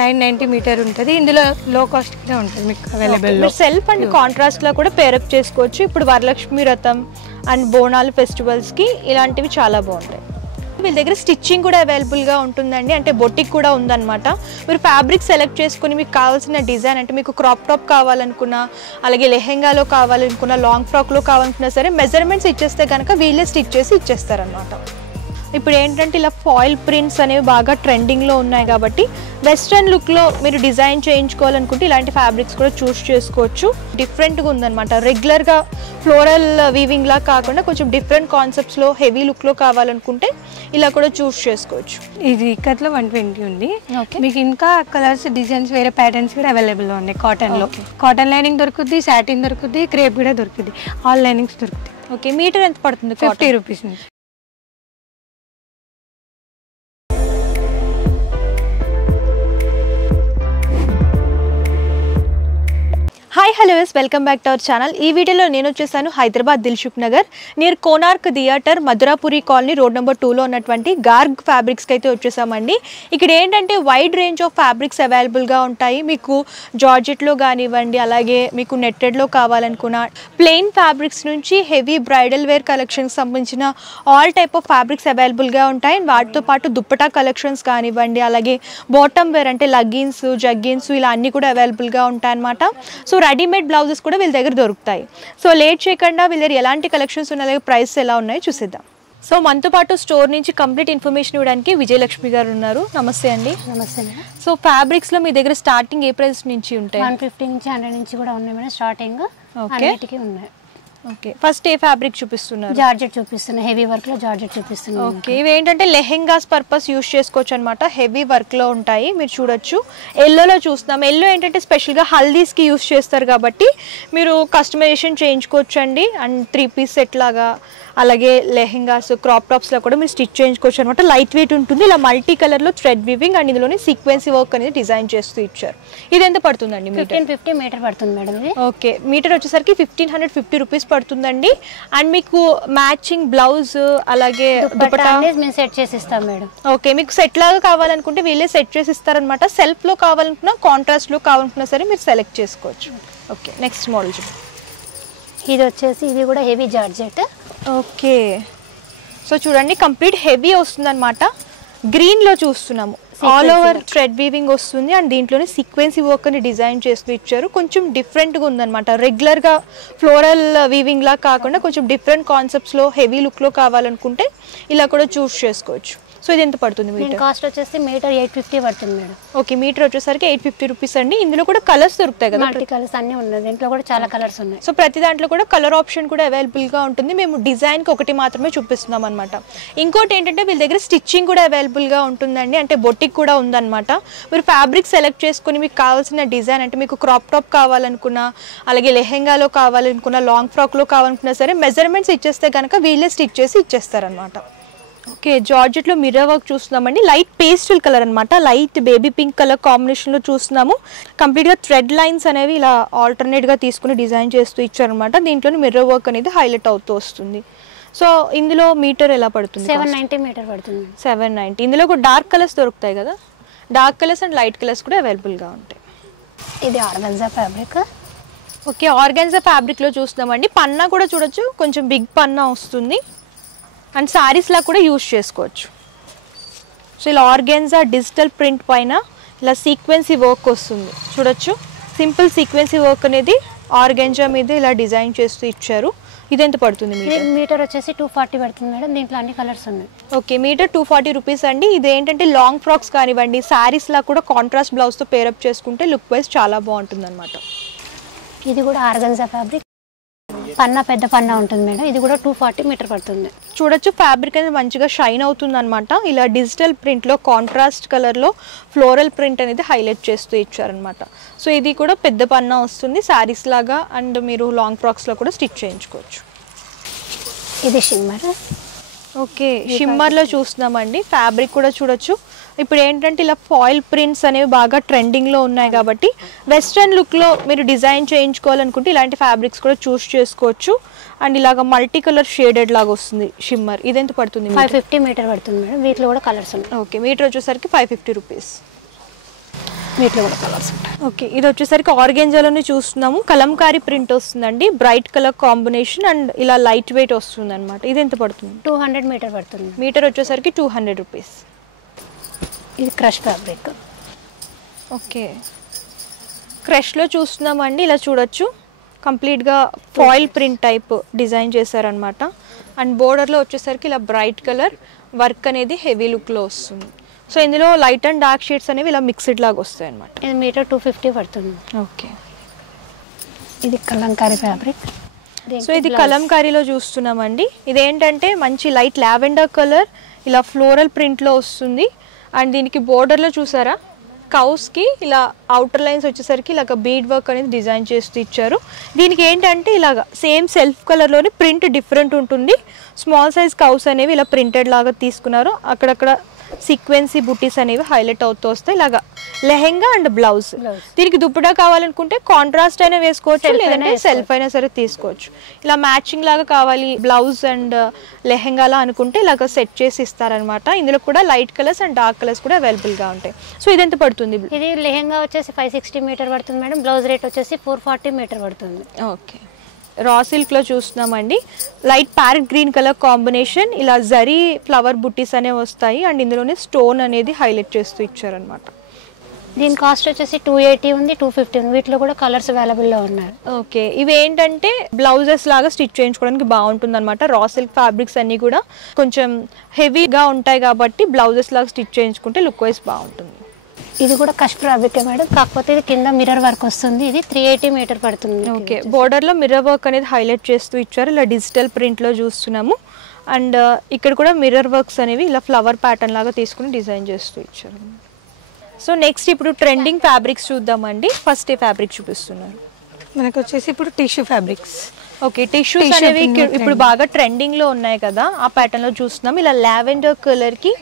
990 metre ఉంటుంది. ఇందులో లో కాస్ట్ గా ఉంటుంది మీకు అవైలబుల్ లో. సెల్ఫ్ అండ్ కాంట్రాస్ట్ లో కూడా పేరప్ చేసుకోవచ్చు. ఇప్పుడు వరలక్ష్మి వ్రతం అండ్ బోనాలు ఫెస్టివల్స్ కి ఇలాంటివి చాలా బాగుంటాయి. వీళ్ళ దగ్గర స్టిచ్చింగ్ కూడా అవైలబుల్గా ఉంటుందండి, అంటే బొటిక్ కూడా ఉందన్నమాట. మీరు ఫ్యాబ్రిక్ సెలెక్ట్ చేసుకుని మీకు కావాల్సిన డిజైన్, అంటే మీకు క్రాప్ టాప్ కావాలనుకున్నా, అలాగే లెహెంగాలో కావాలనుకున్నా, లాంగ్ ఫ్రాక్లో కావాలనుకున్నా సరే మెజర్మెంట్స్ ఇచ్చేస్తే కనుక వీళ్ళే స్టిచ్ చేసి ఇచ్చేస్తారనమాట. ఇప్పుడు ఏంటంటే ఇలా ఫాయిల్ ప్రింట్స్ అనేవి బాగా ట్రెండింగ్లో ఉన్నాయి కాబట్టి వెస్ట్రన్ లుక్లో మీరు డిజైన్ చేయించుకోవాలనుకుంటే ఇలాంటి ఫ్యాబ్రిక్స్ కూడా చూస్ చేసుకోవచ్చు. డిఫరెంట్గా ఉందన్నమాట. రెగ్యులర్గా ఫ్లోరల్ వీవింగ్ లా కాకుండా కొంచెం డిఫరెంట్ కాన్సెప్ట్స్లో హెవీ లుక్లో కావాలనుకుంటే ఇలా కూడా చూస్ చేసుకోవచ్చు. ఇది ఇక్కత్లో 120 ఉంది. మీకు ఇంకా కలర్స్, డిజైన్స్, వేరే ప్యాటర్న్స్ కూడా అవైలబుల్లో ఉన్నాయి. కాటన్లో కాటన్ లైనింగ్ దొరుకుతుంది, సాటిన్ దొరుకుతుంది, క్రేప్ కూడా దొరుకుతుంది, ఆల్ లైనింగ్స్ దొరుకుతాయి. ఓకే, మీటర్ ఎంత పడుతుంది? 50 రూపీస్ నుంచి. Hi hello welcome back to our channel. ఈ వీడియోలో నేను వచ్చేసాను Hyderabad Dilsukh Nagar near Konark theatre Madhurapuri colony road number 2లో ఉన్నటువంటి గార్గ్ ఫ్యాబ్రిక్స్కి అయితే వచ్చేసామండి. ఇక్కడ ఏంటంటే వైడ్ రేంజ్ ఆఫ్ ఫ్యాబ్రిక్స్ అవైలబుల్గా ఉంటాయి. మీకు జార్జెట్లో కానివ్వండి, అలాగే మీకు నెట్టెడ్లో కావాలనుకున్న ప్లెయిన్ ఫ్యాబ్రిక్స్ నుంచి హెవీ బ్రైడల్ వేర్ కలెక్షన్కి సంబంధించిన ఆల్ టైప్ ఆఫ్ ఫ్యాబ్రిక్స్ అవైలబుల్గా ఉంటాయి. వాటితో పాటు దుప్పటా కలెక్షన్స్ కానివ్వండి, అలాగే బాటమ్ వేర్ అంటే లగ్గిన్స్, జగ్గిన్స్ ఇలా అన్నీ కూడా అవైలబుల్గా ఉంటాయన్నమాట. సో రెడీమేడ్ బ్లౌజెస్ కూడా వీళ్ళ దగ్గర దొరుకుతాయి. సో లేట్ చేయకుండా వీళ్ళ దగ్గర ఎలాంటి కలెక్షన్స్ ఉన్నాయి, ప్రైస్ ఎలా ఉన్నాయో చూసేద్దాం. సో మనతో పాటు స్టోర్ నుంచి కంప్లీట్ ఇన్ఫర్మేషన్ ఇవ్వడానికి విజయలక్ష్మి గారు ఉన్నారు. నమస్తే అండి. నమస్తే మేడం. సో ఫ్యాబ్రిక్స్లో మీ దగ్గర స్టార్టింగ్ ఏ ప్రైస్ నుంచి ఉంటాయి? 150 నుంచి 100 నుంచి కూడా ఉన్నాయి మేడం. స్టార్టింగ్ అన్నిటికీ ఉన్నాయి. ఓకే, ఫస్ట్ ఏ ఫ్యాబ్రిక్ చూపిస్తున్నారు? జార్జెట్ చూపిస్తున్నా, హెవీ వర్క్ లో జార్జెట్ చూపిస్తున్నా. ఓకే, ఇవి ఏంటంటే లెహెంగాస్ పర్పస్ యూస్ చేసుకోవచ్చు అనమాట. హెవీ వర్క్ లో ఉంటాయి, మీరు చూడొచ్చు. ఎల్లోలో చూస్తున్నాం. ఎల్లో ఏంటంటే స్పెషల్గా హల్దీస్కి యూస్ చేస్తారు కాబట్టి మీరు కస్టమైజేషన్ చేయించుకోవచ్చు అండి. అండ్ 3 పీస్ సెట్ లాగా, అలాగే లెహెంగాస్, క్రాప్ టాప్స్లో కూడా మీరు స్టిచ్ చేయించుకోవచ్చు అనమాట. లైట్ వెయిట్ ఉంటుంది. ఇలా మల్టీ కలర్లో థ్రెడ్ వీవింగ్ అండ్ ఇందులోనే సీక్వెన్సీ వర్క్ అనేది డిజైన్ చేస్తూ ఇచ్చారు. ఇది ఎంత పడుతుందండి? 1550 మీటర్ పడుతుంది మేడం ఇది. ఓకే, మీటర్ వచ్చేసరికి 1550 రూపీస్ పడుతుందండి. అండ్ మీకు మ్యాచింగ్ బ్లౌజ్ అలాగే దుపట్టా మేము సెట్ చేసి ఇస్తాం మేడం. ఓకే, మీకు సెట్ లాగా కావాలనుకుంటే వీళ్ళే సెట్ చేసి ఇస్తారనమాట. సెల్ఫ్లో కావాలనుకున్నా, కాంట్రాస్ట్లో కావాలనుకున్నా సరే మీరు సెలెక్ట్ చేసుకోవచ్చు. ఓకే, నెక్స్ట్ మోడల్ చూడండి. ఇది వచ్చేసి ఇది కూడా హెవీ జార్జెట్. ఓకే, సో చూడండి కంప్లీట్ హెవీ వస్తుంది అనమాట. గ్రీన్లో చూస్తున్నాము. ఆల్ ఓవర్ థ్రెడ్ వీవింగ్ వస్తుంది అండ్ దీంట్లోనే సీక్వెన్సీ వర్క్ అని డిజైన్ చేస్తూ ఇచ్చారు. కొంచెం డిఫరెంట్గా ఉందన్నమాట. రెగ్యులర్గా ఫ్లోరల్ వీవింగ్ లా కాకుండా కొంచెం డిఫరెంట్ కాన్సెప్ట్స్లో హెవీ లుక్లో కావాలనుకుంటే ఇలా కూడా చూస్ చేసుకోవచ్చు. సో ఇది ఎంత పడుతుంది మీటర్? కాస్ట్ వచ్చేసి మీటర్ 850 పడుతుంది మేడం. ఓకే, మీటర్ వచ్చేసరికి 850 రూపీస్ అండి. ఇందులో కూడా కలర్స్ దొరుకుతాయి కదా? మల్టీ కలర్స్ అన్నీ ఉన్నాయి. దీంట్లో కూడా చాలా కలర్స్ ఉన్నాయి. సో ప్రతి దాంట్లో కూడా కలర్ ఆప్షన్ కూడా అవైలబుల్గా ఉంటుంది. మేము డిజైన్కి ఒకటి మాత్రమే చూపిస్తున్నాం అనమాట. ఇంకోటి ఏంటంటే వీళ్ళ దగ్గర స్టిచ్చింగ్ కూడా అవైలబుల్గా ఉంటుందండి, అంటే బొటిక్ కూడా ఉందన్నమాట. మీరు ఫ్యాబ్రిక్ సెలెక్ట్ చేసుకుని మీకు కావాల్సిన డిజైన్, అంటే మీకు క్రాప్ టాప్ కావాలనుకున్నా, అలాగే లెహెంగాలో కావాలనుకున్నా, లాంగ్ ఫ్రాక్లో కావాలనుకున్నా సరే మెజర్మెంట్స్ ఇచ్చేస్తే కనుక వీళ్ళే స్టిచ్ చేసి ఇచ్చేస్తారనమాట. ఓకే, జార్జెట్లో మిర్రర్ వర్క్ చూస్తున్నామండి. లైట్ పేస్టల్ కలర్ అనమాట. లైట్ బేబీ పింక్ కలర్ కాంబినేషన్లో చూస్తున్నాము. కంప్లీట్గా థ్రెడ్ లైన్స్ అనేవి ఇలా ఆల్టర్నేట్గా తీసుకుని డిజైన్ చేస్తూ ఇచ్చారనమాట. దీంట్లోనే మిర్రర్ వర్క్ అనేది హైలైట్ అవుతూ వస్తుంది. సో ఇందులో మీటర్ ఎలా పడుతుంది? 790 మీటర్ పడుతుంది. 790. ఇందులో కూడా డార్క్ కలర్స్ దొరుకుతాయి కదా? Dark colours and light colours కూడా అవైలబుల్గా ఉంటాయి. ఇది ఆర్గాన్జా ఫ్యాబ్రిక్. ఓకే, ఆర్గాన్జా ఫ్యాబ్రిక్లో చూస్తున్నామండి. పన్నా కూడా చూడొచ్చు, కొంచెం బిగ్ పన్నా వస్తుంది అండ్ శారీస్లా కూడా యూజ్ చేసుకోవచ్చు. సో ఇలా ఆర్గాన్జా డిజిటల్ ప్రింట్ పైన ఇలా సీక్వెన్సీ వర్క్ వస్తుంది చూడొచ్చు. సింపుల్ సీక్వెన్సీ వర్క్ అనేది ఆర్గాన్జా మీద ఇలా డిజైన్ చేస్తూ ఇచ్చారు. ఇది ఎంత పడుతుంది? మీటర్ వచ్చేసి 240 పడుతుంది మేడం. దీంట్లో అన్ని కలర్స్ ఉన్నాయి. ఓకే, మీటర్ 240 రూపీస్ అండి. ఇది ఏంటంటే లాంగ్ ఫ్రాక్స్ కానివ్వండి, శారీస్లా కూడా కాంట్రాస్ట్ బ్లౌజ్తో పేరప్ చేసుకుంటే లుక్ వైజ్ చాలా బాగుంటుంది అనమాట. ఇది కూడా ఆర్గాన్జా ఫ్యాబ్రిక్. పన్నా పెద్ద పన్నా ఉంటుంది మేడం. ఇది కూడా 240 మీటర్ పడుతుంది. చూడొచ్చు ఫ్యాబ్రిక్ అనేది మంచిగా షైన్ అవుతుంది అనమాట. ఇలా డిజిటల్ ప్రింట్లో కాంట్రాస్ట్ కలర్లో ఫ్లోరల్ ప్రింట్ అనేది హైలైట్ చేస్తూ ఇచ్చారనమాట. సో ఇది కూడా పెద్ద పన్నా వస్తుంది శారీస్ లాగా అండ్ మీరు లాంగ్ ఫ్రాక్స్లో కూడా స్టిచ్ చేయించుకోవచ్చు. ఇది షిమ్మర్. ఓకే, షిమ్మర్లో చూస్తున్నామండి. ఫ్యాబ్రిక్ కూడా చూడొచ్చు. ఇప్పుడు ఏంటంటే ఇలా ఫాయిల్ ప్రింట్స్ అనేవి బాగా ట్రెండింగ్లో ఉన్నాయి కాబట్టి వెస్ట్రన్ లుక్లో మీరు డిజైన్ చేయించుకోవాలనుకుంటే ఇలాంటి ఫ్యాబ్రిక్స్ కూడా చూస్ చేసుకోవచ్చు. అండ్ ఇలాగ మల్టీ కలర్ షేడెడ్ లాగా వస్తుంది షిమ్మర్. ఇది ఎంత పడుతుంది? 550 మీటర్ పడుతుంది మేడం. వీటిలో కూడా కలర్స్ ఉన్నాయి. ఓకే, మీటర్ వచ్చేసరికి 550 రూపీస్. వీటిలో కూడా కలర్స్ ఉంటాయి. ఓకే, ఇది వచ్చేసరికి ఆర్గెంజాలోనే చూస్తున్నాము. కలంకారీ ప్రింట్ వస్తుందండి, బ్రైట్ కలర్ కాంబినేషన్ అండ్ ఇలా లైట్ వెయిట్ వస్తుంది అనమాట. ఇది ఎంత పడుతుంది? 200 మీటర్ పడుతుంది. మీటర్ వచ్చేసరికి 200 రూపీస్. ఇది క్రష్ ఫ్యాబ్రిక్. ఓకే, క్రష్లో చూస్తున్నామండి. ఇలా చూడొచ్చు, కంప్లీట్గా ఫాయిల్ ప్రింట్ టైప్ డిజైన్ చేశారనమాట. అండ్ బోర్డర్లో వచ్చేసరికి ఇలా బ్రైట్ కలర్ వర్క్ అనేది హెవీ లుక్లో వస్తుంది. సో ఇందులో లైట్ అండ్ డార్క్ షేడ్స్ అనేవి ఇలా మిక్స్డ్ లాగా వస్తాయి అనమాట. ఇది మీటర్ 250 పడుతుంది. ఓకే, ఇది కలంకారీ ఫ్యాబ్రిక్. సో ఇది కలంకారీలో చూస్తున్నామండి. ఇదేంటంటే మంచి లైట్ లావెండర్ కలర్ ఇలా ఫ్లోరల్ ప్రింట్లో వస్తుంది. అండ్ దీనికి బోర్డర్లో చూసారా కౌస్కి ఇలా అవుటర్ లైన్స్ వచ్చేసరికి ఇలాగ బీడ్ వర్క్ అనేది డిజైన్ చేస్తూ ఇచ్చారు. దీనికి ఏంటంటే ఇలాగ సేమ్ సెల్ఫ్ కలర్లోనే ప్రింట్ డిఫరెంట్ ఉంటుంది. స్మాల్ సైజ్ కౌస్ అనేవి ఇలా ప్రింటెడ్ లాగా తీసుకున్నారు. అక్కడక్కడ సీక్వెన్సీ బుటీస్ అనేవి హైలైట్ అవుతూ వస్తాయి. ఇలాగా లెహెంగా అండ్ బ్లౌజ్. దీనికి దుప్పటా కావాలనుకుంటే కాంట్రాస్ట్ అయినా వేసుకోవచ్చు, లేదంటే సెల్ఫ్ అయినా సరే తీసుకోవచ్చు. ఇలా మ్యాచింగ్ లాగా కావాలి బ్లౌజ్ అండ్ లెహెంగాలా అనుకుంటే ఇలాగ సెట్ చేసి ఇస్తారనమాట. ఇందులో కూడా light colours and dark colours కూడా అవైలబుల్గా ఉంటాయి. సో ఇది ఎంత పడుతుంది? ఇది లెహెంగా వచ్చేసి 560 మీటర్ పడుతుంది మేడం. బ్లౌజ్ రేట్ వచ్చేసి 440 మీటర్ పడుతుంది. ఓకే, రా సిల్క్లో చూస్తున్నామండి. Light parrot green colour combination, ఇలా జరీ ఫ్లవర్ బుట్టీస్ అనేవి వస్తాయి. అండ్ ఇందులోనే స్టోన్ అనేది హైలైట్ చేస్తూ ఇచ్చారనమాట. దీని కాస్ట్ వచ్చేసి 280 ఉంది, 250 ఉంది. వీటిలో కూడా కలర్స్ అవైలబుల్లో ఉన్నాయి. ఓకే, ఇవి ఏంటంటే బ్లౌజెస్ లాగా స్టిచ్ చేయించుకోవడానికి బాగుంటుంది అనమాట. రా సిల్క్ ఫ్యాబ్రిక్స్ అన్నీ కూడా కొంచెం హెవీగా ఉంటాయి కాబట్టి బ్లౌజెస్ లాగా స్టిచ్ చేయించుకుంటే లుక్ వైజ్ బాగుంటుంది. ఇది కూడా కష్ ఫ్యాబ్రిక్ మేడం, కాకపోతే ఇది కింద మిర్రర్ వర్క్ వస్తుంది. ఇది 380 మీటర్ పడుతుంది. ఓకే, బోర్డర్లో మిర్రర్ వర్క్ అనేది హైలైట్ చేస్తూ ఇచ్చారు. ఇలా డిజిటల్ ప్రింట్లో చూస్తున్నాము. అండ్ ఇక్కడ కూడా మిర్రర్ వర్క్స్ అనేవి ఇలా ఫ్లవర్ ప్యాటర్న్ లాగా తీసుకుని డిజైన్ చేస్తూ ఇచ్చారు. సో నెక్స్ట్ ఇప్పుడు ట్రెండింగ్ ఫ్యాబ్రిక్స్ చూద్దామండి. ఫస్ట్ ఏ ఫ్యాబ్రిక్ చూపిస్తున్నారు మనకు వచ్చేసి ఇప్పుడు టిష్యూ ఫ్యాబ్రిక్స్. ఓకే, టిష్యూస్ అనేవి ఇప్పుడు బాగా ట్రెండింగ్ లో ఉన్నాయి కదా, ఆ ప్యాటర్న్ లో చూస్తున్నాం. ఇలా లావెండర్ కలర్ కి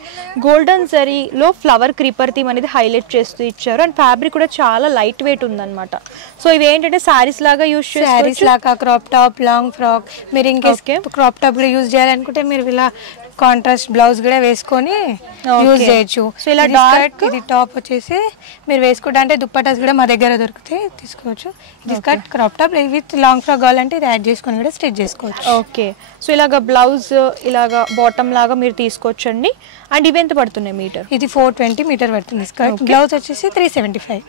గోల్డెన్ జరీలో ఫ్లవర్ క్రీపర్ థీమ్ అనేది హైలైట్ చేస్తూ ఇచ్చారు. అండ్ ఫ్యాబ్రిక్ కూడా చాలా లైట్ వెయిట్ ఉందన్నమాట. సో ఇవి ఏంటంటే సారీస్ లాగా యూజ్ చేస్తారు, సారీస్ లాగా క్రాప్ టాప్, లాంగ్ ఫ్రాక్. మీరు ఇంకేస్కే క్రాప్ టాప్ కూడా యూజ్ చేయాలనుకుంటే మీరు ఇలా కాంట్రాస్ట్ బ్లౌజ్ కూడా వేసుకొని యూజ్ చేయొచ్చు. సో ఇలా డార్క్, ఇది టాప్ వచ్చేసి మీరు వేసుకుంటే అంటే దుప్పటాస్ కూడా మా దగ్గర దొరుకుతాయి, తీసుకోవచ్చు. ఇది skirt crop top with long frock కావాలంటే ఇది యాడ్ చేసుకొని కూడా స్టిచ్ చేసుకోవచ్చు. ఓకే, సో ఇలాగ బ్లౌజ్ ఇలాగ బాటమ్ లాగా మీరు తీసుకోవచ్చండి. అండ్ ఇవి ఎంత పడుతున్నాయి మీటర్? ఇది 420 మీటర్ పడుతుంది స్కర్ట్. బ్లౌజ్ వచ్చేసి 375.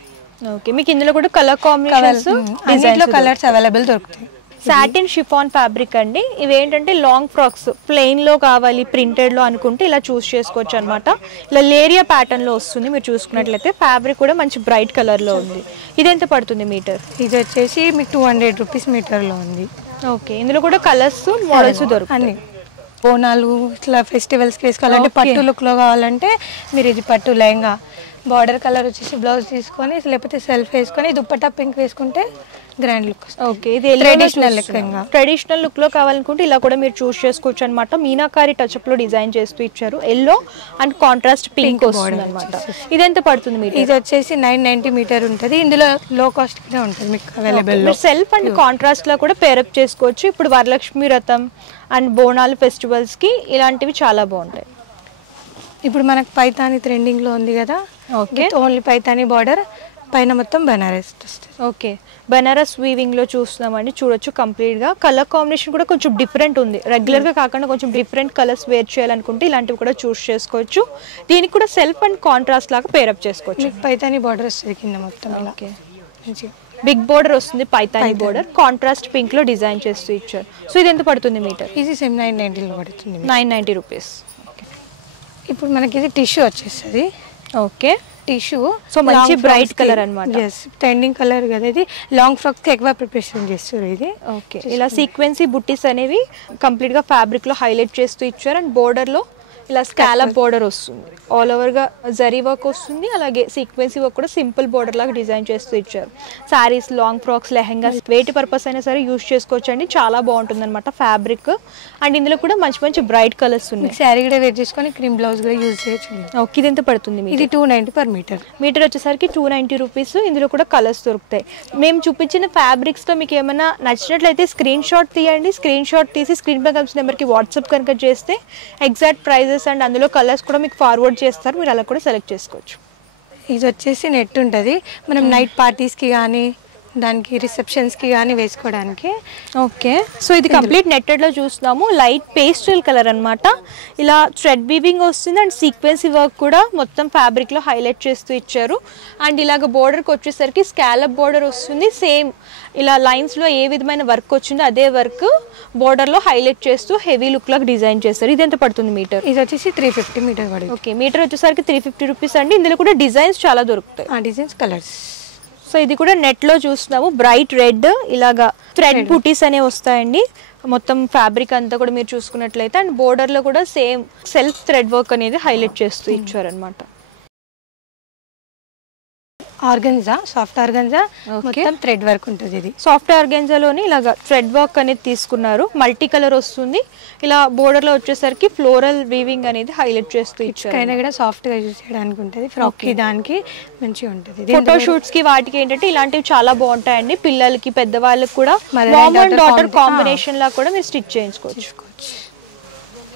ఓకే, మీకు ఇందులో కూడా కలర్ కాంబినేషన్స్ అన్నిట్లో కలర్స్ అవైలబుల్ దొరుకుతాయి. సాటిన్ షిఫాన్ ఫ్యాబ్రిక్ అండి. ఇవి ఏంటంటే లాంగ్ ఫ్రాక్స్ ప్లెయిన్ లో కావాలి, ప్రింటెడ్ లో అనుకుంటే ఇలా చూస్ చేసుకోవచ్చు అనమాట. ఇలా లేరియా ప్యాటర్న్ లో వస్తుంది. మీరు చూసుకున్నట్లయితే ఫ్యాబ్రిక్ కూడా మంచి బ్రైట్ కలర్ లో ఉంది. ఇది ఎంత పడుతుంది మీటర్? ఇది వచ్చేసి మీకు 200 రూపీస్ మీటర్ లో ఉంది. ఓకే, ఇందులో కూడా కలర్స్ మోడల్స్ దొరుకుతాయి. బోనాలు ఇట్లా ఫెస్టివల్స్కి వేసుకోవాలంటే పట్టు లుక్లో కావాలంటే మీరు ఇది పట్టు లెహంగా బార్డర్ కలర్ వచ్చేసి బ్లౌజ్ తీసుకొని లేకపోతే సెల్ఫ్ వేసుకొని దుప్పట్టా పింక్ వేసుకుంటే గ్రాండ్ లుక్. ఓకే, ఇది ట్రెడిషనల్ లుక్ లో కావాలనుకుంటే ఇలా కూడా మీరు చూస్ చేసుకోవచ్చు అనమాట. మీనాకారి టచ్అప్ లో డిజైన్ చేస్తూ ఇచ్చారు. ఎల్లో అండ్ కాంట్రాస్ట్ పింక్ వస్తుంది అనమాట. ఇది ఎంత పడుతుంది మీటర్? ఇది వచ్చేసి 990 మీటర్ ఉంటుంది. ఇందులో లో కాస్ట్ గా ఉంటుంది మీకు అవైలబుల్. సెల్ఫ్ అండ్ కాంట్రాస్ట్ లో కూడా పేరప్ చేసుకోవచ్చు. ఇప్పుడు వరలక్ష్మి వ్రతం అండ్ బోనాలు ఫెస్టివల్స్ కి ఇలాంటివి చాలా బాగుంటాయి. ఇప్పుడు మనకు పైతాని ట్రెండింగ్ లో ఉంది కదా. ఓకే, ఓన్లీ పైతాని బార్డర్ పైన మొత్తం బనారస్. ఓకే, బనారస్ వీవింగ్ లో చూస్తున్నామండి. చూడొచ్చు కంప్లీట్ గా కలర్ కాంబినేషన్ కూడా కొంచెం డిఫరెంట్ ఉంది. రెగ్యులర్ గా కాకుండా కొంచెం డిఫరెంట్ కలర్స్ వేర్ చేయాలనుకుంటే ఇలాంటివి కూడా చూస్ చేసుకోవచ్చు. దీనికి కూడా సెల్ఫ్ అండ్ కాంట్రాస్ట్ లాగా పేరప్ చేసుకోవచ్చు. పైతాని బార్డర్ వస్తుంది కింద మొత్తం. ఓకే, బిగ్ బోర్డర్ వస్తుంది, పైతాని బోర్డర్ కాంట్రాస్ట్ పింక్ లో డిజైన్ చేస్తూ ఇచ్చారు. సో ఇది ఎంత పడుతుంది మీటర్? ఇది సేమ్ 990 లో పడుతుంది, 990 రూపీస్. ఇప్పుడు మనకి ఇది టిష్యూ వచ్చేస్తుంది. Okay, tissue. సో మంచి బ్రైట్ కలర్ అన్నమాట. yes, ట్రెండింగ్ కలర్ కదా ఇది. లాంగ్ ఫ్రాక్ కి ఎక్కువ ప్రిపరేషన్ చేస్తారు ఇది. ఓకే, ఇలా సీక్వెన్సీ బుట్టీస్ అనేవి కంప్లీట్ గా ఫ్యాబ్రిక్ లో హైలైట్ చేస్తూ ఇచ్చారు. అండ్ బోర్డర్ లో ఇలా స్కాలప్ బోర్డర్ వస్తుంది, ఆల్ ఓవర్ గా జరీ వర్క్ వస్తుంది. అలాగే సీక్వెన్సీ వర్క్ కూడా సింపుల్ బోర్డర్ లాగా డిజైన్ చేస్తూ ఇచ్చారు. సారీస్, లాంగ్ ఫ్రాక్స్, లెహెంగాస్ వేటి పర్పస్ అయినా సరే యూస్ చేసుకోవచ్చు అండి. చాలా బాగుంటుంది అనమాట ఫ్యాబ్రిక్. అండ్ ఇందులో కూడా మంచి మంచి బ్రైట్ కలర్స్ ఉన్నాయి. శారీ కూడా వేర్ చేసుకొని క్రీమ్ బ్లౌజ్ కూడా యూజ్ చేయొచ్చు. ఓకే, ఇది ఎంత పడుతుంది? ఇది 290 పర్ మీటర్. మీటర్ వచ్చేసరికి 290 రూపీస్. ఇందులో కూడా కలర్స్ దొరుకుతాయి. మేము చూపించిన ఫ్యాబ్రిక్స్ లో మీకు ఏమైనా నచ్చినట్లయితే స్క్రీన్ షాట్ తీయండి. స్క్రీన్ షాట్ తీసి స్క్రీన్ పై కనిపించిన నెంబర్కి వాట్సాప్ కనుక చేస్తే ఎగ్జాక్ట్ ప్రైజెస్ అండ్ అందులో కలర్స్ కూడా మీకు ఫార్వర్డ్ చేస్తారు. మీరు అలా కూడా సెలెక్ట్ చేసుకోవచ్చు. ఇది వచ్చేసి నెట్ ఉంటుంది, మనం నైట్ పార్టీస్కి కానీ దానికి రిసెప్షన్స్కి కానీ వేసుకోవడానికి. ఓకే, సో ఇది కంప్లీట్ నెట్టెడ్లో చూస్తున్నాము. లైట్ పేస్టల్ కలర్ అనమాట. ఇలా థ్రెడ్ వీవింగ్ వస్తుంది అండ్ సీక్వెన్సీ వర్క్ కూడా మొత్తం ఫ్యాబ్రిక్లో హైలైట్ చేస్తూ ఇచ్చారు. అండ్ ఇలాగ బోర్డర్కి వచ్చేసరికి స్కాలప్ బోర్డర్ వస్తుంది. సేమ్ ఇలా లైన్స్లో ఏ విధమైన వర్క్ వచ్చిందో అదే వర్క్ బోర్డర్లో హైలైట్ చేస్తూ హెవీ లుక్లోకి డిజైన్ చేస్తారు. ఇది ఎంత పడుతుంది మీటర్? ఇది వచ్చేసి 350 మీటర్ పడుతుంది. ఓకే, మీటర్ వచ్చేసరికి 350 రూపీస్ అండి. ఇందులో కూడా డిజైన్స్ చాలా దొరుకుతాయి. ఆ డిజైన్స్ కలర్స్. సో ఇది కూడా నెట్లో చూస్తున్నాము. బ్రైట్ రెడ్ ఇలాగా థ్రెడ్ బూటీస్ అనేవి వస్తాయండి మొత్తం ఫ్యాబ్రిక్ అంతా కూడా మీరు చూసుకున్నట్లయితే. అండ్ బోర్డర్లో కూడా సేమ్ సెల్ఫ్ థ్రెడ్ వర్క్ అనేది హైలైట్ చేస్తూ ఇచ్చారనమాట. ఆర్గన్జా, సాఫ్ట్ ఆర్గన్జా, మొత్తం థ్రెడ్ వర్క్ ఉంటుంది. ఇది సాఫ్ట్ ఆర్గన్జాలోని ఇలాగా థ్రెడ్ వర్క్ అనేది తీసుకున్నారు. మల్టీ కలర్ వస్తుంది. ఇలా బోర్డర్లో వచ్చేసరికి ఫ్లోరల్ వీవింగ్ అనేది హైలైట్ చేస్తూ ఇచ్చారు. అయినా కూడా సాఫ్ట్గా యూజ్ చేయడానికి ఉంటుంది. ఫ్రాక్కి దానికి మంచిగా ఉంటుంది. ఫోటో షూట్స్కి వాటికి ఏంటంటే ఇలాంటివి చాలా బాగుంటాయండి. పిల్లలకి పెద్దవాళ్ళకి కూడా మామ్ అండ్ డాటర్ కాంబినేషన్ లా కూడా మీరు స్టిచ్ చేయించుకోవచ్చు.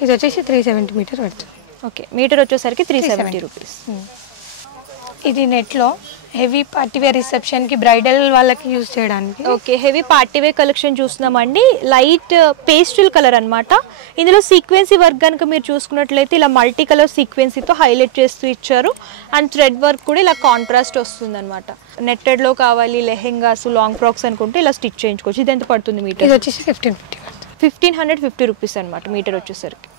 ఇది వచ్చేసి 370 మీటర్ పడుతుంది. ఓకే, మీటర్ వచ్చేసరికి 370 రూపీస్. ఇది నెట్లో హెవీ పార్టీవేర్ రిసెప్షన్కి బ్రైడల్ వాళ్ళకి యూజ్ చేయడానికి. ఓకే, హెవీ పార్టీవేర్ కలెక్షన్ చూస్తున్నామండి. లైట్ పేస్టల్ కలర్ అనమాట. ఇందులో సీక్వెన్సీ వర్క్ కనుక మీరు చూసుకున్నట్లయితే ఇలా మల్టీ కలర్ సీక్వెన్సీతో హైలైట్ చేస్తూ ఇచ్చారు. అండ్ థ్రెడ్ వర్క్ కూడా ఇలా కాంట్రాస్ట్ వస్తుంది అనమాట. నెట్టెడ్లో కావాలి లెహెంగాస్, లాంగ్ ఫ్రాక్స్ అనుకుంటే ఇలా స్టిచ్ చేయించుకోవచ్చు. ఇది ఎంత పడుతుంది మీటర్? ఇది వచ్చేసి 1550 రూపీస్ అనమాట మీటర్ వచ్చేసరికి.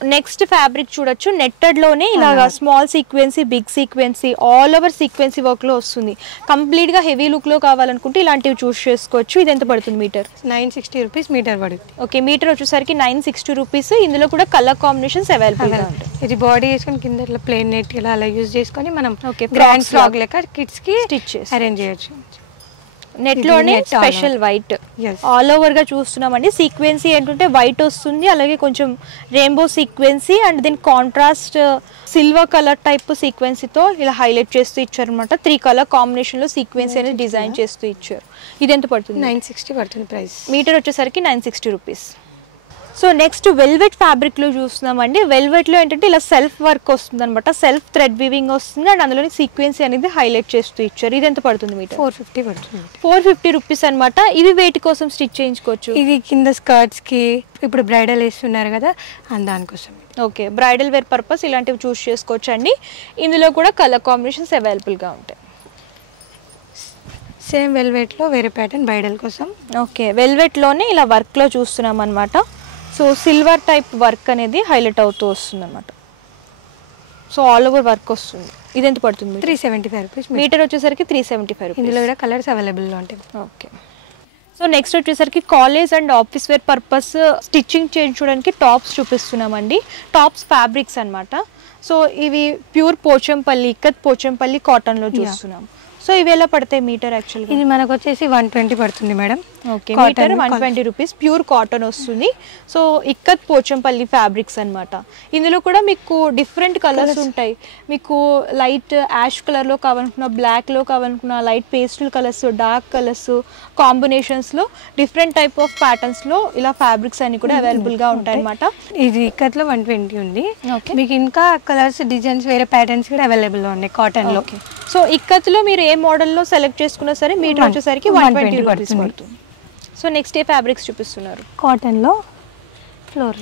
నెక్స్ట్ ఫ్యాబ్రిక్ చూడొచ్చు. నెట్టెడ్లోనే ఇలాగా స్మాల్ సీక్వెన్సీ, బిగ్ సీక్వెన్సీ, ఆల్ ఓవర్ సీక్వెన్సీ వర్క్లో వస్తుంది. కంప్లీట్గా హెవీ లుక్లో కావాలనుకుంటే ఇలాంటివి చూస్ చేసుకోవచ్చు. ఇది ఎంత పడుతుంది మీటర్? 960 రూపీస్ మీటర్ పడుతుంది. ఓకే, మీటర్ వచ్చేసరికి 960 రూపీస్. ఇందులో కూడా కలర్ కాంబినేషన్స్ అవైలబుల్గా ఉంటాయి. ఇది బాడీ వేసుకొని కింద ఇట్లా ప్లెయిన్ నెట్ ఇలా అలా యూజ్ చేసుకొని మనం ఓకే గ్రాండ్ ఫ్రాక్ లెక్క కిడ్స్కి స్టిచ్ చేసి అరేంజ్ చేయొచ్చు. నెట్లోనే స్పెషల్ వైట్ ఆల్ ఓవర్గా చూస్తున్నామండి. సీక్వెన్సీ ఏంటంటే వైట్ వస్తుంది, అలాగే కొంచెం రెయిన్బో సీక్వెన్సీ అండ్ దీని కాంట్రాస్ట్ సిల్వర్ కలర్ టైప్ సీక్వెన్సీతో ఇలా హైలైట్ చేస్తూ ఇచ్చారు అనమాట. 3 కలర్ కాంబినేషన్లో సీక్వెన్సీ అనేది డిజైన్ చేస్తూ ఇచ్చారు. ఇది ఎంత పడుతుంది? 960 పడుతుంది ప్రైస్. మీటర్ వచ్చేసరికి 960 రూపీస్. సో నెక్స్ట్ వెల్వెట్ ఫ్యాబ్రిక్లో చూస్తున్నామండి. వెల్వెట్లో ఏంటంటే ఇలా సెల్ఫ్ వర్క్ వస్తుంది అనమాట. సెల్ఫ్ థ్రెడ్ వీవింగ్ వస్తుంది అండ్ అందులోని సీక్వెన్సీ అనేది హైలైట్ చేస్తూ ఇచ్చారు. ఇది ఎంత పడుతుంది మీటర్? 450 పడుతుంది. 450 రూపీస్ అనమాట. ఇవి వేటి కోసం స్టిచ్ చేయించుకోవచ్చు? ఇది కింద స్కర్ట్స్కి ఇప్పుడు బ్రైడల్ వేస్తున్నారు కదా దానికోసం. ఓకే, బ్రైడల్ వేర్ పర్పస్ ఇలాంటివి చూస్ చేసుకోవచ్చు అండి. ఇందులో కూడా కలర్ కాంబినేషన్స్ అవైలబుల్గా ఉంటాయి. సేమ్ వెల్వెట్లో వేరే ప్యాటర్న్ బ్రైడల్ కోసం. ఓకే, వెల్వెట్లోనే ఇలా వర్క్లో చూస్తున్నాం అనమాట. సో సిల్వర్ టైప్ వర్క్ అనేది హైలైట్ అవుతూ వస్తుంది అనమాట. సో ఆల్ ఓవర్ వర్క్ వస్తుంది. ఇది ఎంత పడుతుంది? 375 రూపీస్. మీటర్ వచ్చేసరికి 375 రూపీస్. ఇందులో కూడా కలర్స్ అవైలబుల్గా ఉంటాయి. ఓకే, సో నెక్స్ట్ వచ్చేసరికి college and office wear purpose stitching చేయించడానికి టాప్స్ చూపిస్తున్నామండి. టాప్స్ ఫ్యాబ్రిక్స్ అనమాట. సో ఇవి ప్యూర్ పోచంపల్లి, ఇక్కత్ పోచంపల్లి కాటన్లో చూస్తున్నాం. సో ఇవి ఎలా పడతాయి మీటర్? యాక్చువల్గా ఇది మనకు వచ్చేసి 120 పడుతుంది madam. Okay, metre 120 rupees. Pure cotton వస్తుంది. సో ఇక్కత్ పోచంపల్లి ఫ్యాబ్రిక్స్ అనమాట. ఇందులో కూడా మీకు డిఫరెంట్ కలర్స్ ఉంటాయి. మీకు లైట్ యాష్ కలర్లో కావాలనుకున్న, బ్లాక్లో కావాలనుకున్న, light pastel colours, dark colours కాంబినేషన్స్లో డిఫరెంట్ టైప్ ఆఫ్ ప్యాటర్న్స్లో ఇలా ఫ్యాబ్రిక్స్ అన్ని కూడా అవైలబుల్గా ఉంటాయి అనమాట. ఇది ఇక్కత్లో 120 ఉంది. మీకు ఇంకా కలర్స్, డిజైన్స్, వేరే ప్యాటర్న్స్ కూడా అవైలబుల్గా ఉన్నాయి కాటన్లో. సో ఇక్కత్లో మీరు ఏ మోడల్లో సెలెక్ట్ చేసుకున్నా సరే మీటర్ వచ్చేసరికి 120 రూపీస్ పడుతుంది. సో నెక్స్ట్ ఏ ఫ్యాబ్రిక్స్ చూపిస్తున్నారు? కాటన్లో ఫ్లోర్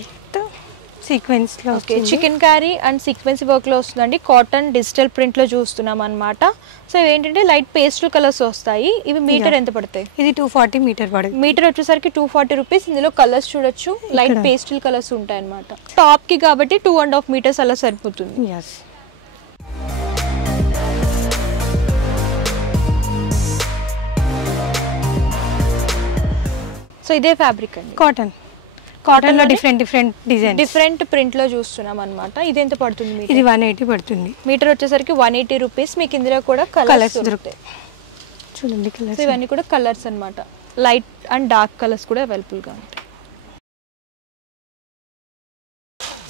సీక్వెన్స్లో. Okay, chicken curry and sequence వర్క్లో వస్తుందండి. కాటన్ డిజిటల్ ప్రింట్లో చూస్తున్నాం అనమాట. సో ఇవి ఏంటంటే లైట్ పేస్టల్ కలర్స్ వస్తాయి. ఇవి మీటర్ ఎంత పడతాయి? ఇది 240 మీటర్ పడుతుంది. మీటర్ వచ్చేసరికి 240 రూపీస్. ఇందులో కలర్స్ చూడొచ్చు, లైట్ పేస్టల్ కలర్స్ ఉంటాయి అనమాట. టాప్కి కాబట్టి 2.5 మీటర్స్ అలా సరిపోతుంది. సో ఇదే ఫ్యాబ్రిక్ అండి, కాటన్లో డిఫరెంట్ డిజైన్, డిఫరెంట్ ప్రింట్లో చూస్తున్నాం అనమాట. ఇది ఎంత పడుతుంది? ఇది 180 పడుతుంది. మీటర్ వచ్చేసరికి 180 రూపీస్. మీకు ఇందులో కూడా కలర్స్ దొరుకుతాయి చూడండి. కలర్స్ ఇవన్నీ కూడా కలర్స్ అనమాట. లైట్ అండ్ డార్క్ కలర్స్ కూడా అవైలబుల్గా ఉంటాయి.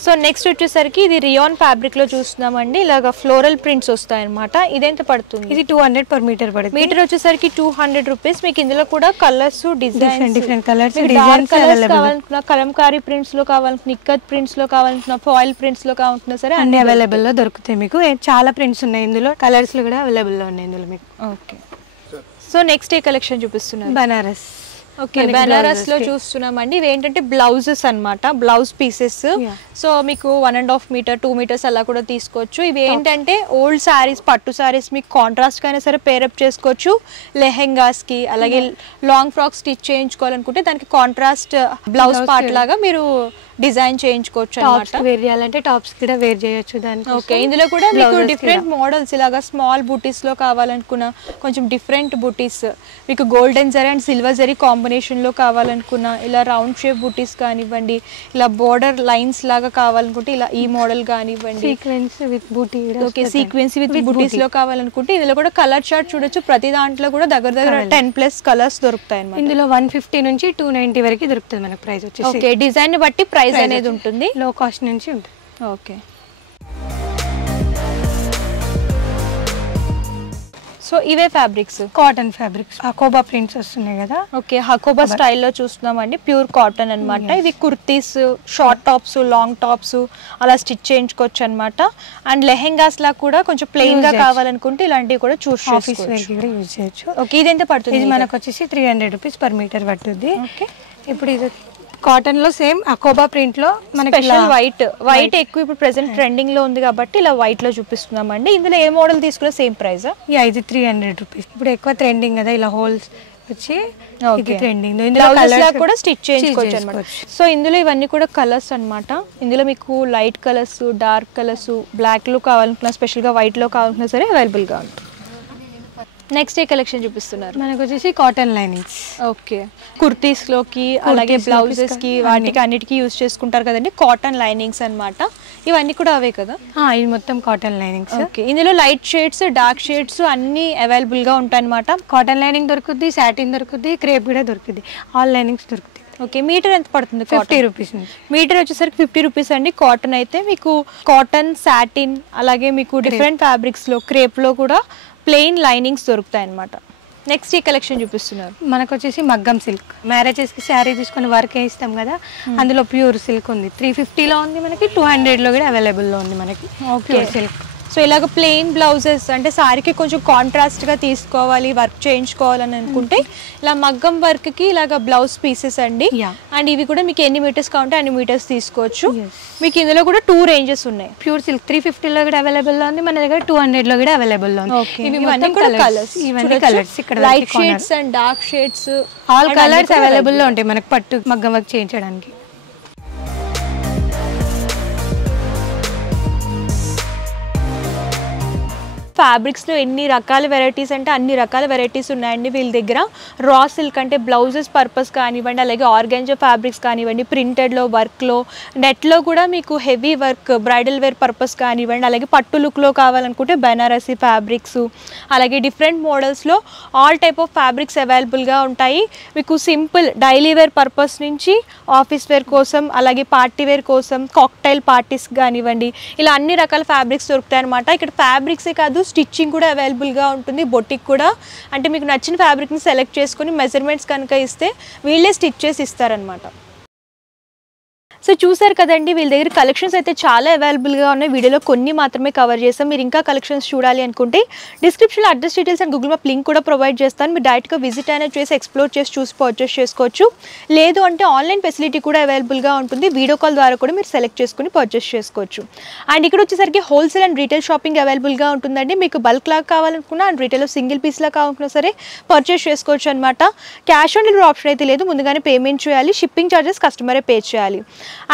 సో నెక్స్ట్ వచ్చేసరికి ఇది రియాన్ ఫ్యాబ్రిక్ లో చూస్తున్నామండి, ఇలాగా ఫ్లోరల్ ప్రింట్స్ వస్తాయి అనమాట. ఇదెంత పడుతుంది? ఇది 200 per meter పడుతుంది. మీటర్ వచ్చేసరికి 200 రూపీస్. మీకు ఇందులో కూడా colours, designs, different colours, designs కావాలనుకున్నా, కలంకారీ ప్రింట్స్ లో కావాలనుకున్నా, ఇక్కత్ ప్రింట్స్ లో కావాలనుకున్నా, ఫాయిల్ ప్రింట్స్ లో కావాలనుకున్నా సరే అన్ని అవైలబుల్ లో దొరుకుతాయి మీకు. చాలా ప్రింట్స్ ఉన్నాయి ఇందులో, కలర్స్ కూడా అవైలబుల్ లో ఉన్నాయి ఇందులో మీకు. ఓకే. సో నెక్స్ట్ ఏ కలెక్షన్ చూపిస్తున్నారు? బనారస్. ఓకే, బెనారస్ లో చూస్తున్నామండి. ఇవి ఏంటంటే బ్లౌజెస్ అన్నమాట, బ్లౌజ్ పీసెస్. సో మీకు 1.5 మీటర్ 2 మీటర్స్ అలా కూడా తీసుకోవచ్చు. ఇవి ఏంటంటే ఓల్డ్ శారీస్, పట్టు శారీస్ మీకు కాంట్రాస్ట్ అయినా సరే పేరప్ చేసుకోవచ్చు. లెహెంగాస్ కి, అలాగే లాంగ్ ఫ్రాక్ స్టిచ్ చేయించుకోవాలనుకుంటే దానికి కాంట్రాస్ట్ బ్లౌజ్ పార్ట్ లాగా మీరు డిజైన్ చేయించుకోవచ్చు అన్నమాట. వేర్ చేయాలంటే టాప్స్ కూడా వేర్ చేయొచ్చు దానికి. ఓకే, ఇందులో కూడా మీకు డిఫరెంట్ మోడల్స్, ఇలాగా స్మాల్ బూటీస్ లో కావాలనుకున్నా, కొంచెం డిఫరెంట్ బూటీస్, మీకు golden zari and silver zari combination లో కావాలనుకున్నా, ఇలా రౌండ్ షేప్ బూటీస్ కానివ్వండి, ఇలా బోర్డర్ లైన్స్ లాగా కావాలనుకుంటే ఇలా ఈ మోడల్ కానివ్వండి, sequence with buti. Okay, sequence with butis లో కావాలనుకుంటే ఇందులో కూడా కలర్ చార్ట్ చూడొచ్చు. ప్రతి దాంట్లో కూడా దగ్గర 10+ కలర్స్ దొరుకుతాయి అన్నమాట. ఇందులో 150 నుంచి 290 వరకు దొరుకుతుంది మనకు ప్రైస్ వచ్చేసి. ఓకే, డిజైన్ బట్టి ప్రైస్ అనేది ఉంటుంది. లో కాస్ట్ నుంచి ఉంటుంది. ఓకే. సో ఇవే fabrics, cotton fabrics, Hakoba prints వస్తున్నాయి కదా. ఓకే, హకోబా స్టైల్లో చూస్తున్నామండి. ప్యూర్ కాటన్ అన్నమాట. ఇవి kurtis, short tops, long tops అలా స్టిచ్ చేయించుకోవచ్చు అన్నమాట. అండ్ లెహెంగాస్ లా కూడా కొంచెం ప్లెయిన్ గా కావాలనుకుంటే ఇలాంటివి కూడా చూస్ యూజ్ చేయొచ్చు. ఓకే, ఇది ఎంత పడుతుంది? ఇది మనకు వచ్చేసి 300 రూపీస్ per meter పడుతుంది. ఓకే, ఇప్పుడు ఇది కాటన్ లో సేమ్ అకోబా ప్రింట్ లో మనకి స్పెషల్ వైట్ ఎక్కువ ఇప్పుడు ప్రెసెంట్ ట్రెండింగ్ లో ఉంది కాబట్టి ఇలా వైట్ లో చూపిస్తున్నామండి. ఇందులో ఏ మోడల్ తీసుకున్నా సేమ్ ప్రైస్? ఇది 300 రూపీస్. ఇప్పుడు ఎక్కువ ట్రెండింగ్ కదా ఇలా హోల్స్ వచ్చి ట్రెండింగ్. కూడా స్టిచ్ చేయించుకోవచ్చు అన్నమాట. సో ఇందులో ఇవన్నీ కూడా కలర్స్ అన్నమాట. ఇందులో మీకు light colours, dark colours, black లో కావాలనుకున్నా, స్పెషల్ గా వైట్ లో కావాలనుకున్నా సరే అవైలబుల్ గా ఉంటుంది. నెక్స్ట్ ఏ కలెక్షన్ చూపిస్తున్నారు? మనకు వచ్చేసి కాటన్ లైనింగ్స్. ఓకే, కుర్తీస్ లోకి అలాగే బ్లౌజెస్ కి వాటికి అన్నిటికీ యూజ్ చేసుకుంటారు కదండి, కాటన్ లైనింగ్స్ అన్నమాట. ఇవన్నీ కూడా అవే కదా? ఇది మొత్తం కాటన్ లైనింగ్స్. ఓకే, ఇందులో లైట్ షేడ్స్, డార్క్ షేడ్స్ అన్ని అవైలబుల్ గా ఉంటాయి అన్నమాట. కాటన్ లైనింగ్ దొరుకుతుంది, సాటిన్ దొరుకుతుంది, క్రేప్ కూడా దొరుకుతుంది, ఆల్ లైనింగ్స్ దొరుకుతాయి. ఓకే, మీటర్ ఎంత పడుతుంది? 50 రూపీస్. మీటర్ వచ్చేసరికి 50 రూపీస్ అండి. కాటన్ అయితే మీకు కాటన్, సాటిన్, అలాగే మీకు డిఫరెంట్ ఫ్యాబ్రిక్స్ లో, క్రేప్ లో కూడా ప్లెయిన్ లైనింగ్స్ దొరుకుతాయి అన్నమాట. నెక్స్ట్ ఈ కలెక్షన్ చూపిస్తున్నారు. మనకు వచ్చేసి మగ్గం సిల్క్. మ్యారేజెస్ కి శారీ తీసుకొని వర్క్ వేస్తాం కదా, అందులో ప్యూర్ సిల్క్ ఉంది. 350లో ఉంది మనకి, 200లో కూడా అవైలబుల్ లో ఉంది మనకి ప్యూర్ సిల్క్. సో ఇలాగ ప్లెయిన్ బ్లౌజెస్ అంటే సారీకి కొంచెం కాంట్రాస్ట్గా తీసుకోవాలి, వర్క్ చేయించుకోవాలని అనుకుంటే ఇలా మగ్గం వర్క్కి ఇలాగ బ్లౌజ్ పీసెస్ అండి. అండ్ ఇవి కూడా మీకు ఎన్ని మీటర్స్ కావాలంటే అన్ని మీటర్స్ తీసుకోవచ్చు. మీకు ఇందులో కూడా 2 రేంజెస్ ఉన్నాయి. ప్యూర్ సిల్క్ 350లో కూడా అవైలబుల్లో ఉంది, మన దగ్గర 200లో కూడా అవైలబుల్లో ఉంది. ఇవన్నీ కూడా కలర్స్, ఇవన్నీ కలర్స్, ఇక్కడ light shades and dark shades, all colours అవైలబుల్లో ఉంటాయి మనకు పట్టు మగ్గం వర్క్ చేయించడానికి. ఫ్యాబ్రిక్స్లో ఎన్ని రకాల వెరైటీస్ అంటే అన్ని రకాల వెరైటీస్ ఉన్నాయండి వీళ్ళ దగ్గర. రా సిల్క్ అంటే బ్లౌజెస్ పర్పస్ కానివ్వండి, అలాగే ఆర్గాంజా ఫ్యాబ్రిక్స్ కానివ్వండి, ప్రింటెడ్లో, వర్క్లో, నెట్లో కూడా మీకు heavy work, bridal wear purpose కానివ్వండి, అలాగే పట్టు లుక్లో కావాలనుకుంటే బెనారసీ ఫ్యాబ్రిక్స్, అలాగే డిఫరెంట్ మోడల్స్లో ఆల్ టైప్ ఆఫ్ ఫ్యాబ్రిక్స్ అవైలబుల్గా ఉంటాయి. మీకు సింపుల్ డైలీ వేర్ పర్పస్ నుంచి ఆఫీస్ వేర్ కోసం, అలాగే పార్టీ వేర్ కోసం, కాక్టైల్ పార్టీస్ కానివ్వండి, ఇలా అన్ని రకాల ఫ్యాబ్రిక్స్ దొరుకుతాయి అనమాట. ఇక్కడ ఫ్యాబ్రిక్సే కాదు, స్టిచ్చింగ్ కూడా అవైలబుల్గా ఉంటుంది, బొటిక్ కూడా. అంటే మీకు నచ్చిన ఫ్యాబ్రిక్ని సెలెక్ట్ చేసుకుని మెజర్మెంట్స్ కనుక ఇస్తే వీళ్ళే స్టిచ్ చేసి ఇస్తారనమాట. సో చూసారు కదండి, వీళ్ళ దగ్గర కలెక్షన్స్ అయితే చాలా అవైలబుల్గా ఉన్నాయి. వీడియోలో కొన్ని మాత్రమే కవర్ చేస్తాం. మీరు ఇంకా కలెక్షన్స్ చూడాలి అనుకుంటే డిస్క్రిప్షన్లో address details and Google map link కూడా ప్రొవైడ్ చేస్తాను. మీరు డైరెక్ట్గా విజిట్ అయినా చేసి ఎక్స్ప్లోర్ చేసి చూసి పర్చేస్ చేసుకోవచ్చు. లేదు అంటే ఆన్లైన్ ఫెసిలిటీ కూడా అవైలబుల్గా ఉంటుంది. వీడియో కాల్ ద్వారా కూడా మీరు సెలెక్ట్ చేసుకుని పర్చేస్ చేసుకోవచ్చు. అండ్ ఇక్కడ వచ్చేసరికి హోల్సేల్ అండ్ రీటైల్ షాపింగ్ అవైలబుల్గా ఉంటుందండి. మీకు బల్క్ లాగా కావాలనుకున్నా అండ్ రీటైల్లో సింగిల్ పీస్లా కావాలనుకున్నా సరే పర్చేస్ చేసుకోవచ్చు అనమాట. క్యాష్ ఆన్ డెలివరీ ఆప్షన్ అయితే లేదు, ముందుగానే పేమెంట్ చేయాలి. షిప్పింగ్ ఛార్జెస్ కస్టమరే పే చేయాలి.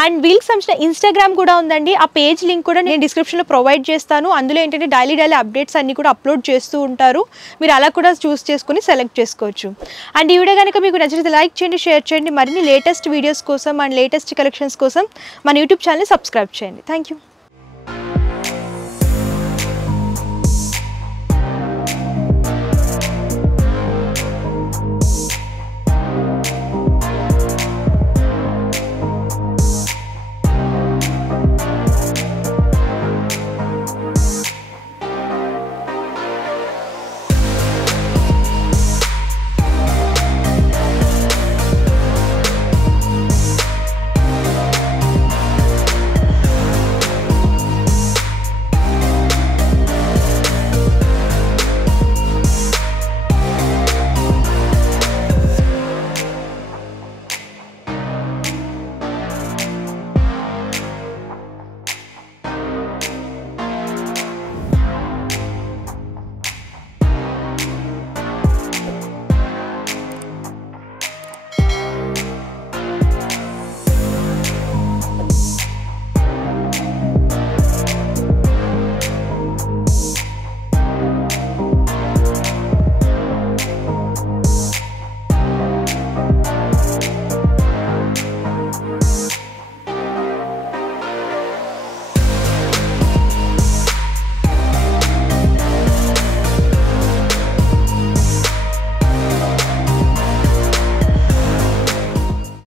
అండ్ వీళ్ళకి సంబంధించిన ఇన్స్టాగ్రామ్ కూడా ఉందండి. ఆ పేజ్ లింక్ కూడా నేను డిస్క్రిప్షన్లో ప్రొవైడ్ చేస్తాను. అందులో ఏంటంటే డైలీ అప్డేట్స్ అన్ని కూడా అప్లోడ్ చేస్తూ ఉంటారు. మీరు అలా కూడా చూస్ చేసుకుని సెలెక్ట్ చేసుకోవచ్చు. అండ్ ఈ వీడియో కనుక మీకు నచ్చితే లైక్ చేయండి, షేర్ చేయండి. మరిన్ని లేటెస్ట్ వీడియోస్ కోసం అండ్ లేటెస్ట్ కలెక్షన్స్ కోసం మన యూట్యూబ్ ఛానల్ని సబ్స్క్రైబ్ చేయండి. Thank you.